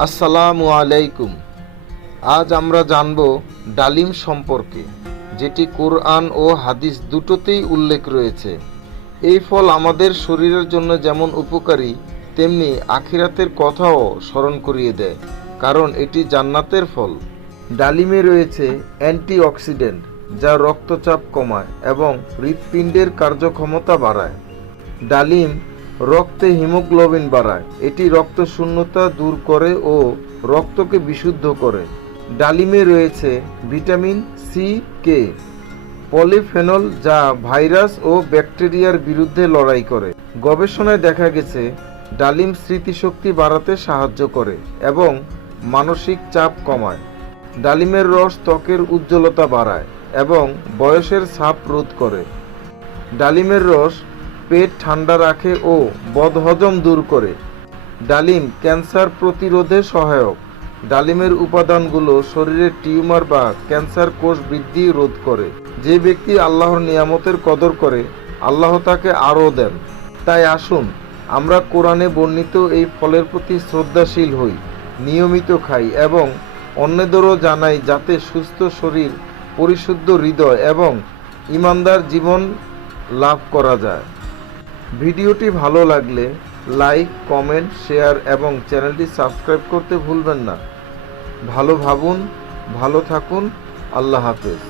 আসসালামু আলাইকুম। আজ আমরা জানব ডালিম সম্পর্কে, যেটি কোরআন ও হাদিস দুটোতেই উল্লেখ রয়েছে। এই ফল আমাদের শরীরের জন্য যেমন উপকারী, তেমনি আখিরাতের কথাও স্মরণ করিয়ে দেয়, কারণ এটি জান্নাতের ফল। ডালিমে রয়েছে অ্যান্টিঅক্সিডেন্ট, যা রক্তচাপ কমায় এবং হৃৎপিণ্ডের কার্যক্ষমতা বাড়ায়। ডালিম রক্তে হিমোগ্লোবিন বাড়ায়, এটি রক্তশূন্যতা দূর করে ও রক্তকে বিশুদ্ধ করে। ডালিমে রয়েছে ভিটামিন সি, কে, পলিফেনল, যা ভাইরাস ও ব্যাকটেরিয়ার বিরুদ্ধে লড়াই করে। গবেষণায় দেখা গেছে ডালিম স্মৃতিশক্তি বাড়াতে সাহায্য করে এবং মানসিক চাপ কমায়। ডালিমের রস ত্বকের উজ্জ্বলতা বাড়ায় এবং বয়সের ছাপ রোধ করে। ডালিমের রস পেট ঠান্ডা রাখে ও বদহজম দূর করে। ডালিম ক্যান্সার প্রতিরোধে সহায়ক। ডালিমের উপাদানগুলো শরীরের টিউমার বা ক্যান্সার কোষ বৃদ্ধি রোধ করে। যে ব্যক্তি আল্লাহর নিয়ামতের কদর করে, আল্লাহ তাকে আরও দেন। তাই আসুন আমরা কোরআনে বর্ণিত এই ফলের প্রতি শ্রদ্ধাশীল হই, নিয়মিত খাই এবং অন্যদেরও জানাই, যাতে সুস্থ শরীর, পরিশুদ্ধ হৃদয় এবং ঈমানদার জীবন লাভ করা যায়। ভিডিওটি ভালো লাগলে লাইক, কমেন্ট, শেয়ার এবং চ্যানেলটি সাবস্ক্রাইব করতে ভুলবেন না। ভালো ভাবুন, ভালো থাকুন। আল্লাহ হাফেজ।